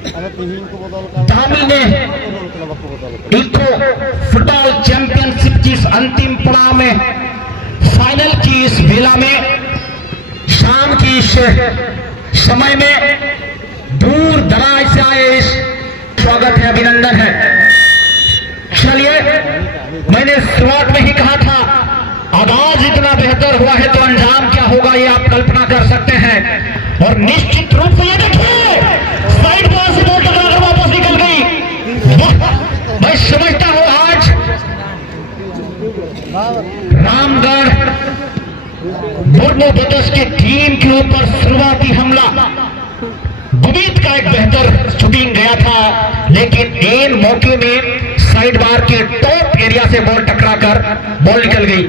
दामी ने eco football championship की इस अंतिम पड़ाव में फाइनल की इस बेला में शाम की इस समय में दूर दराज से आए इस स्वागत है, अभिनंदन है। चलिए, मैंने शुरुआत में ही कहा था आगाज इतना बेहतर हुआ है तो अंजाम क्या होगा ये आप कल्पना कर सकते हैं। और निश्चित रूप से ये देखिए साइड बॉल से बॉल टकरा कर वापस निकल गई। मैं समझता हूं आज रामगढ़ मुर्मू ब्रदर्स की टीम के ऊपर शुरुआती हमला गुमीत का एक बेहतर शूटिंग गया था, लेकिन एन मौके में साइड बार के टॉप एरिया से बॉल टकराकर बॉल निकल गई,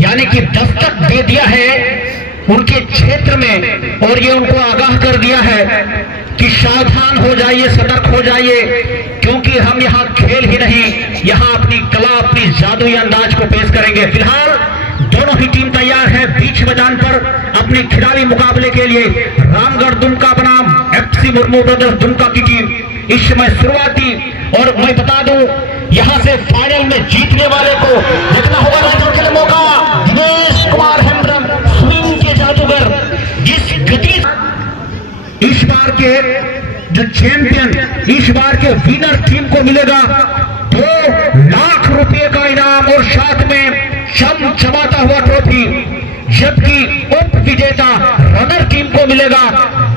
यानी कि दस्तक दे दिया है उनके क्षेत्र में और ये उनको आगाह कर दिया है कि सावधान हो जाइए, सतर्क हो जाइए, क्योंकि हम यहाँ खेल ही नहीं, यहाँ अपनी कला, अपनी जादुई अंदाज को पेश करेंगे। फिलहाल दोनों ही टीम तैयार है बीच मैदान पर अपने खिलाड़ी मुकाबले के लिए। रामगढ़ दुमका बनाम एफसी मुर्मू ब्रदर्स दुमका की टीम इस समय शुरुआती, और मैं बता दूं यहां से फाइनल में जीतने वाले को देखना होगा राजौर के लिए मौका। दिनेश कुमार हेम्ब्रम स्विंग के जादूगर, जिस गति इस बार के जो चैंपियन, इस बार के विनर टीम को मिलेगा 2 लाख रुपए का इनाम और साथ में चमचमाता हुआ ट्रॉफी, जबकि उप विजेता रनर टीम को मिलेगा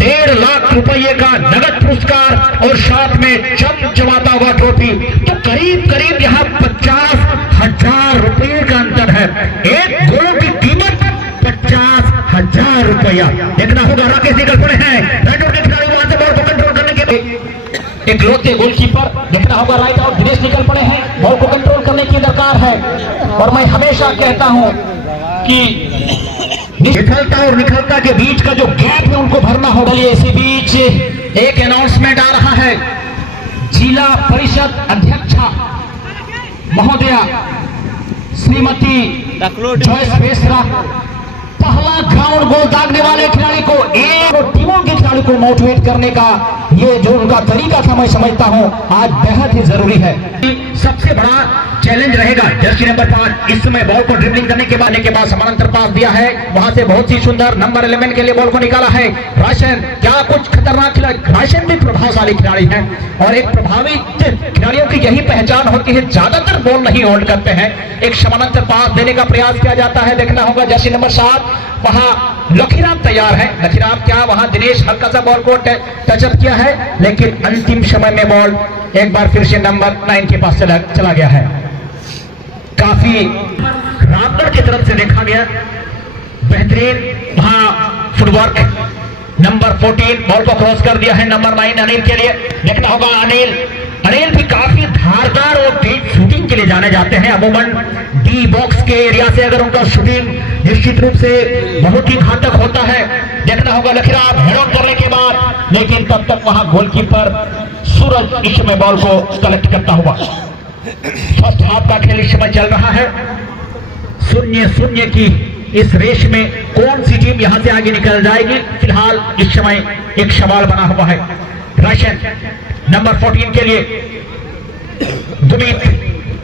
1.5 लाख रुपए का नगद पुरस्कार और साथ में चमचमाता हुआ ट्रॉफी। तो करीब करीब यहाँ 50,000 रुपए का अंतर है। एक गोल की कीमत 50,000 रुपया। देखना होगा राकेश निकल पड़े हैं, राइट आउट के खिलाड़ी वहां से बॉल को कंट्रोल करने के एक लौते गोलकीपर, देखना होगा राइट आउट दिनेश निकल पड़े हैं, बॉल को कंट्रोल करने की दरकार है। और मैं हमेशा कहता हूं कि विफलता और निखलता के बीच का जो गैप है उनको भरना होगा। इसी बीच एक अनाउंसमेंट आ रहा है। जिला परिषद अध्यक्षा महोदया श्रीमती जॉयस बेसरा पहला ग्राउंड गोल दागने वाले खिलाड़ी को और टीमों के खिलाड़ी को मोटिवेट करने का ये जो उनका तरीका था, मैं समझता हूं आज बेहद ही जरूरी है। सबसे बड़ा चैलेंज रहेगा जर्सी नंबर 5 इस समय बॉल को ड्रिबलिंग करने के बाद समानांतर पास दिया है, वहां से बहुत ही सुंदर नंबर 11 के लिए बॉल को निकाला है राशन। क्या कुछ खतरनाक खिलाड़ी, राशन भी प्रभावशाली खिलाड़ी है और एक प्रभावित खिलाड़ियों की यही पहचान होती है, ज्यादातर बॉल नहीं होल्ड करते हैं, एक समानांतर पास देने का प्रयास किया जाता है। देखना होगा जर्सी नंबर 7 वहां लखीराम तैयार है, लखीराम क्या वहां दिनेश हल्का सा बॉल को टचअप किया है, लेकिन अंतिम समय में बॉल एक बार फिर से नंबर 9 के पास चला गया है। काफी रामगढ़ की तरफ से देखा गया बेहतरीन वहां फुटवर्क। नंबर 14 बॉल को क्रॉस कर दिया है नंबर 9 अनिल के लिए। देखना होगा अनिल भी काफी धारदार और तेज शूटिंग के लिए जाने जाते हैं। अमूमन डी बॉक्स के एरिया से अगर उनका शूटिंग निश्चित रूप से बहुत ही घातक होता है। देखना होगा लखीराम हेड ऑन करने के बाद, लेकिन तब तक वहां गोलकीपर सूरज इस समय बॉल को कलेक्ट करता हुआ। फर्स्ट हाफ का खेल इस समय चल रहा है। 0-0 की इस रेस में कौन सी टीम यहां से आगे निकल जाएगी, फिलहाल इस समय एक सवाल बना हुआ है। राशन नंबर 14 के लिए गुमीत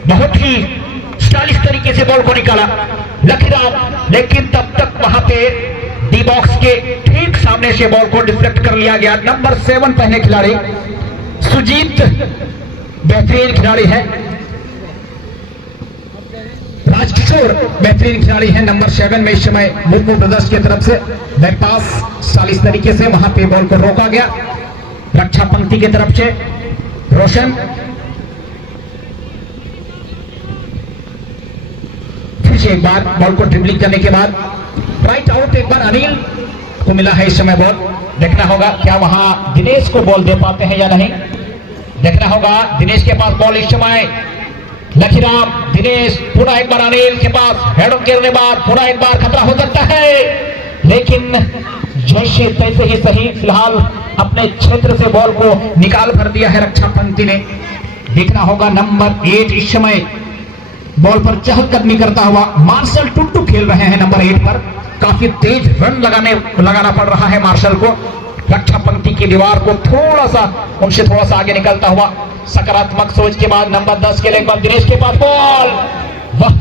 बहुत ही स्टाइलिश तरीके से बॉल को निकाला लखीराम, लेकिन तब तक वहां पे डी बॉक्स के ठीक सामने से बॉल को डिफ्लेक्ट कर लिया गया। नंबर 7 पहले खिलाड़ी सुजीत बेहतरीन खिलाड़ी है, राजकिशोर बेहतरीन खिलाड़ी है। नंबर 7 में इस समय मुर्मू ब्रदर्स की तरफ से बैकपास स्टाइलिश तरीके से वहां पे बॉल को रोका गया। रक्षा पंक्ति की तरफ से रोशन, फिर से एक बार बॉल को ड्रिबलिंग करने के बाद राइट आउट एक बार अनिल को मिला है इस समय बॉल। देखना होगा क्या वहां दिनेश को बॉल दे पाते हैं या नहीं। देखना होगा दिनेश के पास बॉल इस समय, लखीराम दिनेश पुनः एक बार अनिल के पास हेड ऑन करने बाद पुनः एक बार खतरा हो सकता है, लेकिन जैसे तैसे ही सही फिलहाल अपने क्षेत्र से बॉल को निकाल भर दिया है रक्षा पंक्ति ने। देखना होगा नंबर 8 इस समय बॉल पर चहलकदमी करता हुआ मार्शल टुट्टू खेल रहे हैं नंबर 8 पर। काफी तेज रन लगाना पड़ रहा है मार्शल को। रक्षा पंक्ति की दीवार को थोड़ा सा उनसे थोड़ा सा आगे निकलता हुआ सकारात्मक सोच के बाद नंबर 10 के लिए एक बार दिनेश के पास बॉल, वह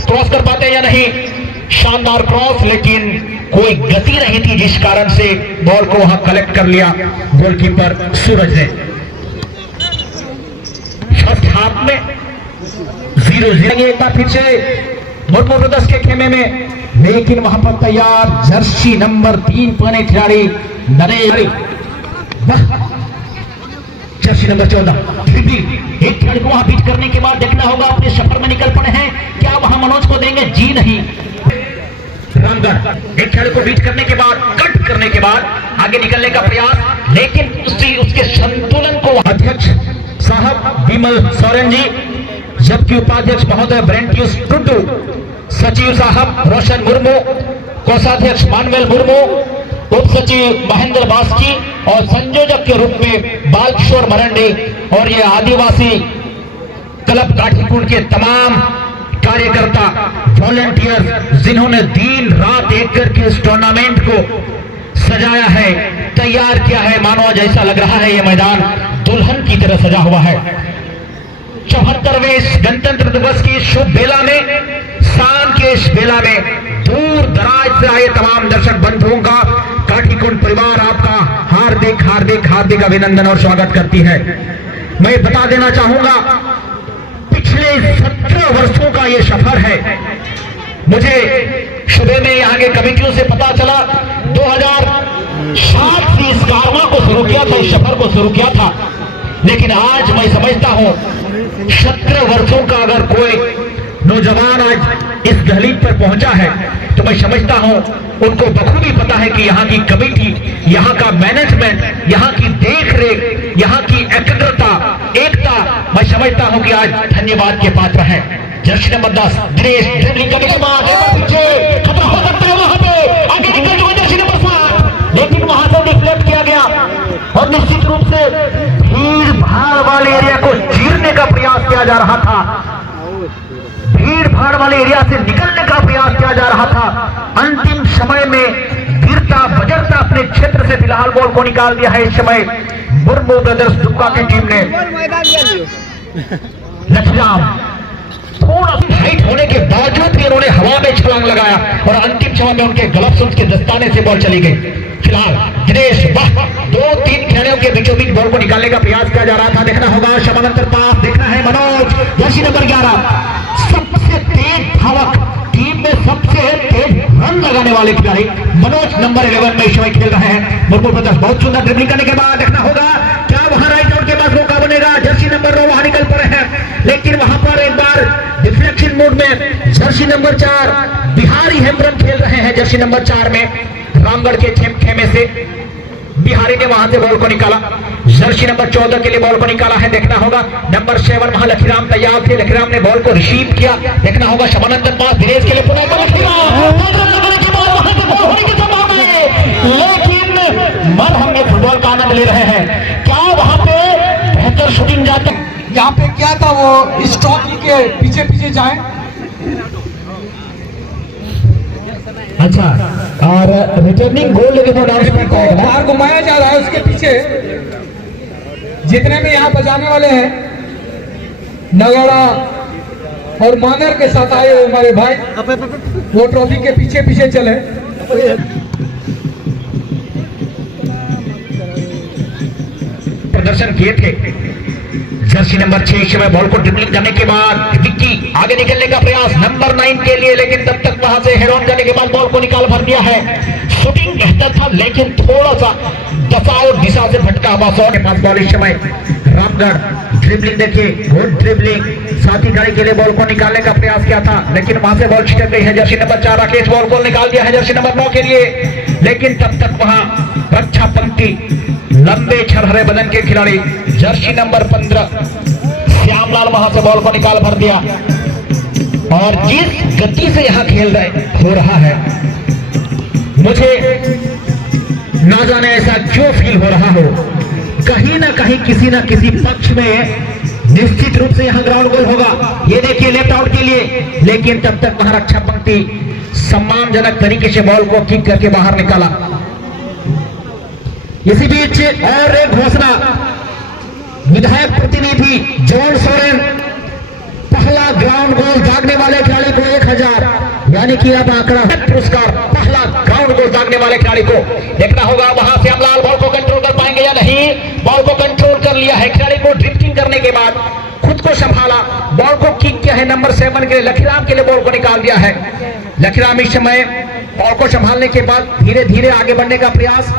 क्रॉस कर पाते या नहीं, शानदार क्रॉस, लेकिन कोई गति नहीं थी जिस कारण से बॉल को वहां कलेक्ट कर लिया गोलकीपर सूरज ने। फर्स्ट हाफ में 0-0 एक बार फिर से मुर्मू ब्रदर्स के खेमे में, लेकिन वहां पर तैयार जर्सी नंबर 3 पहने खिलाड़ी नरेश, जर्सी नंबर 14 एक खिलाड़ी को वहां बीट करने के बाद देखना होगा अपने सफर में निकल पड़े हैं, क्या वहां मनोज को देंगे, जी नहीं। रामगढ़ एक खिलाड़ी को बीट करने के बाद कट करने के बाद आगे निकलने का प्रयास, लेकिन उसके संतुलन को अध्यक्ष साहब विमल सोरेन जी, जबकि उपाध्यक्ष महोदय ब्रेंटियस टुडू, सचिव साहब रोशन मुर्मू, कोषाध्यक्ष मानवेल मुर्मू, उप सचिव महेंद्र बास्की और संयोजक के रूप में बालकिशोर मरंडी और ये आदिवासी क्लब काठीकुंड के तमाम कार्यकर्ता वॉलंटियर जिन्होंने दिन रात एक करके इस टूर्नामेंट को सजाया है, तैयार किया है। मानो आज ऐसा लग रहा है ये मैदान दुल्हन की तरह सजा हुआ है। 74वें गणतंत्र दिवस की शुभ बेला में, शाम के इस बेला में दूर दराज से आए तमाम दर्शक बंधुओं का काठीकुंड परिवार आपका हार्दिक हार्दिक हार्दिक अभिनंदन और स्वागत करती है। मैं बता देना चाहूंगा पिछले 17 वर्षों का ये सफर है। मुझे सुबह में यहाँ के कमेटियों से पता चला 2007 से इस कारवां को शुरू किया था, इस सफर को शुरू किया था, लेकिन आज मैं समझता हूं 17 वर्षों का अगर कोई नौजवान आज इस दहलीज पर पहुंचा है तो मैं समझता हूं उनको बखूबी पता है कि यहाँ की कमेटी, यहाँ का मैनेजमेंट, यहाँ की देखरेख, यहाँ की एकाग्रता, एकता, मैं समझता हूं कि आज धन्यवाद के पात्र है। जर्सी नंबर 10 दिनेश ड्रिबलिंग करने के बाद पीछे खतरा हो सकता है, वहां पे आगे निकल चुका जर्सी नंबर 7, लेकिन वहां से डिफ्लेक्ट किया गया और निश्चित रूप से भीड़ भाड़ वाले एरिया को चीरने का प्रयास किया जा रहा था, भीड़ भाड़ वाले एरिया से निकलने का प्रयास किया जा रहा था। अंतिम समय में गिरता बजरता अपने क्षेत्र से फिलहाल बॉल को निकाल दिया है। इस समय मुर्मू ब्रदर्स दुक्का की टीम ने लखराम थोड़ा सा हाइट होने के बावजूद भी उन्होंने हवा में छलांग लगाया और अंतिम समय में उनके ग्लव्स उनके दस्ताने से बॉल चली गई। फिलहाल दिनेश, वाह, 2-3 खिलाड़ियों के बीचों बीच बॉल को निकालने का प्रयास किया जा रहा था। देखना होगा समानांतर पास, देखना है मनोज, जर्सी नंबर 11 सबसे तेज धावक, टीम में सबसे तेज रन लगाने वाले खिलाड़ी मनोज नंबर 11 में इस समय खेल रहे हैं। मुर्मू ब्रदर्स बहुत सुंदर ड्रिबलिंग करने के बाद देखना होगा क्या वहां राइट आउट के बाद मौका बनेगा। जर्सी नंबर 9 वहां निकल पड़े हैं, लेकिन वहां पर एक बार डिफ्लेक्शन मोड में जर्सी नंबर 4 बिहारी हेम्ब्रम खेल रहे हैं। जर्सी नंबर 4 में रामगढ़ के खेमे से बिहारी ने वहां से बॉल को निकाला, जर्सी नंबर 14 के लिए बॉल को निकाला है। देखना होगा नंबर 7 वहां लखीराम तैयार थे, लखीराम ने बॉल को रिसीव किया। देखना होगा समानांतर पास दिनेश के लिए पुनः लेकिन मरहम में फुटबॉल का आनंद ले रहे हैं। क्या वहां पे बेहतर शूटिंग जाता है? यहाँ पे क्या था, वो स्टॉप के पीछे पीछे जाए। अच्छा, और रिटर्निंग गोल लेके अनाउंसमेंट को बाहर घुमाया जा रहा है। उसके पीछे जितने भी यहाँ बजाने वाले हैं, नगाड़ा और मानर के साथ आए हुए हमारे भाई, वो ट्रॉफी के पीछे पीछे चले। प्रदर्शन किए थे। जर्सी नंबर 6 में बॉल को ड्रिबलिंग करने के बाद विक्की आगे निकलने का प्रयास नंबर 9 के लिए, लेकिन तब तक वहां से हेड ऑन करने के बाद बॉल को निकाल भर दिया है। शूटिंग बेहतर था, लेकिन थोड़ा सा दफा और दिशा से भटका हुआ। 100 के पास बॉल इस समय रामगढ़ ड्रिबलिंग देखिए, गुड ड्रिबलिंग, साथी गाड़ी के लिए बॉल को निकालने का प्रयास किया था, लेकिन वहां से बॉल छिटक गई है। जर्सी नंबर 4 राकेश बॉल को निकाल दिया है जर्सी नंबर 9 के लिए, लेकिन तब तक वहां रक्षा पंक्ति लंबे छरहरे बदन के खिलाड़ी जर्सी नंबर 15 श्यामलाल वहां से बॉल को निकाल भर दिया। और जिस गति से यहां खेल हो रहा है, मुझे ना जाने ऐसा क्यों फील हो रहा हो, कहीं ना कहीं किसी ना किसी पक्ष में निश्चित रूप से यहां ग्राउंड गोल होगा। ये देखिए लेफ्ट आउट के लिए, लेकिन तब तक वहां रक्षा पंक्ति सम्मानजनक तरीके से बॉल को किक करके बाहर निकाला। इसी बीच और एक घोषणा, विधायक प्रतिनिधि जॉन सोरेन, पहला ग्राउंड गोल दागने वाले खिलाड़ी को 1000, यानी कि अब आंकड़ा पुरस्कार पहला ग्राउंड गोल दागने वाले खिलाड़ी को। देखना होगा वहां से अमलाल बॉल को कंट्रोल कर पाएंगे या नहीं। बॉल को कंट्रोल कर लिया है खिलाड़ी को, ड्रिफ्टिंग करने के बाद खुद को संभाला, बॉल को किक किया है नंबर 7 के लिए लखीराम के लिए बॉल को निकाल दिया है। लखीराम इस समय बॉल को संभालने के बाद धीरे धीरे आगे बढ़ने का प्रयास,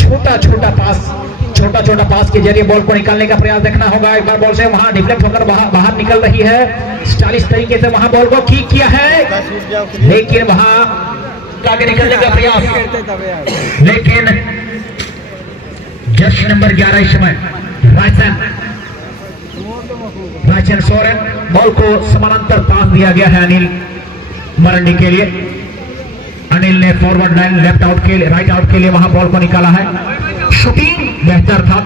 छोटा छोटा पास के जरिए बॉल को निकालने का प्रयास। देखना होगा एक बार बॉल से वहां डिफ्लेक्ट होकर बाहर निकल रही है, स्टाइलिश तरीके से वहां बॉल को किक किया है, लेकिन वहां आगे निकलने का प्रयास, लेकिन जर्सी नंबर 11 इस समय रायचंद सोरेन, बॉल को समानांतर पास दिया गया है अनिल मरंडी के लिए। अनिल ने फॉरवर्ड लाइन लेफ्ट आउट के लिए, राइट आउट के लिए वहां बॉल को निकाला है। शूटिंग बेहतर था,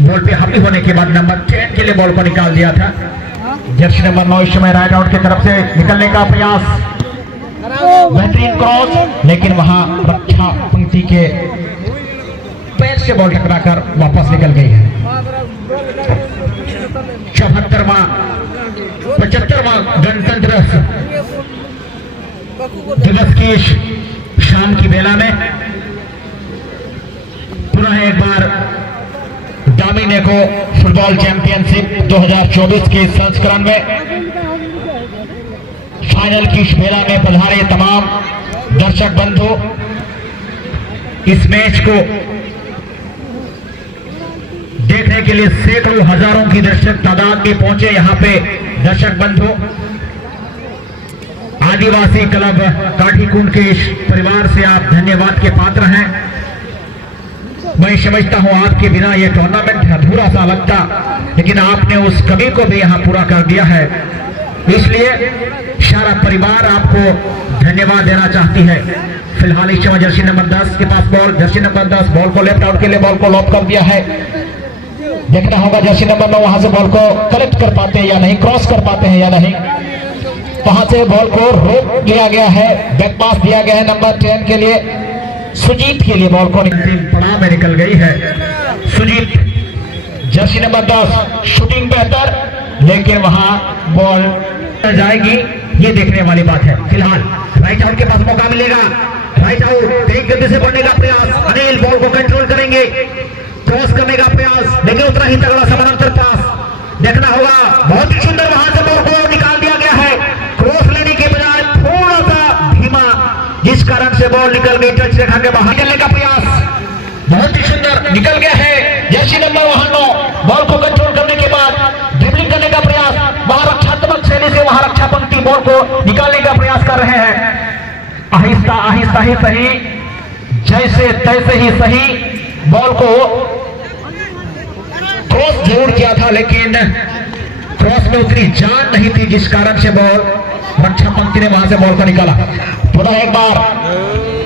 बॉल पे हावी होने के बाद नंबर 10 के लिए बॉल को निकाल दिया था। जर्सी नंबर 9 इस समय राइट आउट की तरफ से निकलने का प्रयास, बेहतरीन क्रॉस, लेकिन वहां रक्षा पंक्ति के पैर से बॉल टकराकर वापस निकल गई है। 75वां गणतंत्र दिवस की शाम की बेला में पुनः एक बार डामिनेको फुटबॉल चैंपियनशिप 2024 के संस्करण में फाइनल की इस बेला में पधारे तमाम दर्शक बंधु, इस मैच को देखने के लिए सैकड़ों हजारों की दर्शक तादाद में पहुंचे यहाँ पे दर्शक बंधु। आदिवासी क्लब काठीकुंड के इस परिवार से आप धन्यवाद के पात्र हैं। मैं समझता हूं आपके बिना ये टूर्नामेंट अधूरा सा लगता, लेकिन आपने उस कमी को भी यहाँ पूरा कर दिया है, इसलिए सारा परिवार आपको धन्यवाद देना चाहती है। फिलहाल इस समय जर्सी नंबर 10 के पास बॉल, जर्सी नंबर 10 बॉल को लेफ्ट आउट के लिए बॉल को लॉप कर दिया है। देखना होगा जर्सी नंबर 9 वहां से बॉल को कलेक्ट कर पाते हैं या नहीं, क्रॉस कर पाते हैं या नहीं। वहां से बॉल को रोक दिया गया है, बैक पास दिया गया है नंबर 10 के लिए, सुजीत के लिए बॉल को पड़ाव में निकल गई है। सुजीत जर्सी नंबर 10, शूटिंग बेहतर, लेकिन वहां बॉल जाएगी, ये देखने वाली बात है। फिलहाल राइट आउट के पास मौका मिलेगा, राइट आउट तेज गति से बढ़ने का प्रयास, अनिल बॉल को कंट्रोल करेंगे, क्रॉस करने का प्रयास, लेकिन उतना ही तगड़ा समानांतर पास। देखना होगा बहुत ही सुंदर वहां से बॉल को निकाल दिया गया है, क्रॉस लेने के बजाय थोड़ा सा धीमा, जिस कारण से बॉल निकल गई टच रेखा के बाहर निकलने का प्रयास। बहुत ही सुंदर निकल गया है जर्सी नंबर 9, बॉल को कंट्रोल करने के बाद ड्रिबलिंग करने का प्रयास, वहां रक्षात्मक शैली से वहां रक्षा पंक्ति बॉल को निकालने का प्रयास कर रहे हैं। आहिस्ता आहिस्ता ही सही, जैसे तैसे ही सही, बॉल को क्रॉस जरूर किया था, लेकिन क्रॉस में उतनी जान नहीं थी, जिस कारण से बॉल रक्षा पंक्ति ने वहां से बॉल को निकाला। पुनः एक बार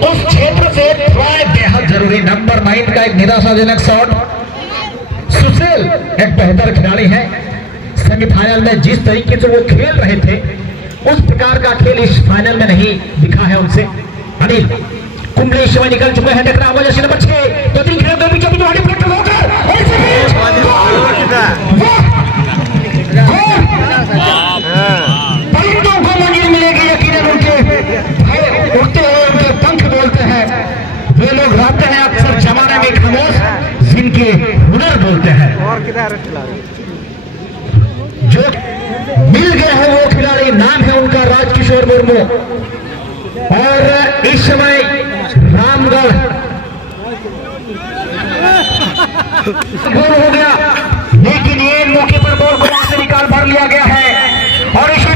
उस क्षेत्र से ट्राई बेहद जरूरी, नंबर 9 का एक निराशाजनक शॉट। सुशील एक बेहतर खिलाड़ी है, सेमीफाइनल में जिस तरीके से वो खेल रहे थे उस प्रकार का खेल इस फाइनल में नहीं दिखा है उनसे। अनिल कुंडली इस समय निकल चुके हैं, देखना होगा जर्सी नंबर 6, 2-3 खिलाड़ी के बीच को मंजिल मिलेगी, यकीनन उनके उड़ते हुए उनके पंख बोलते हैं। वे लोग रहते हैं अक्सर जमाने में खामोश, जिनके हुनर बोलते हैं। जो मिल गए हैं वो खिलाड़ी, नाम है उनका राजकिशोर मुर्मू, और इस समय रामगढ़ गोल हो गया, लेकिन ये मौके पर बॉल को वहां से निकाल भर लिया गया है, और इस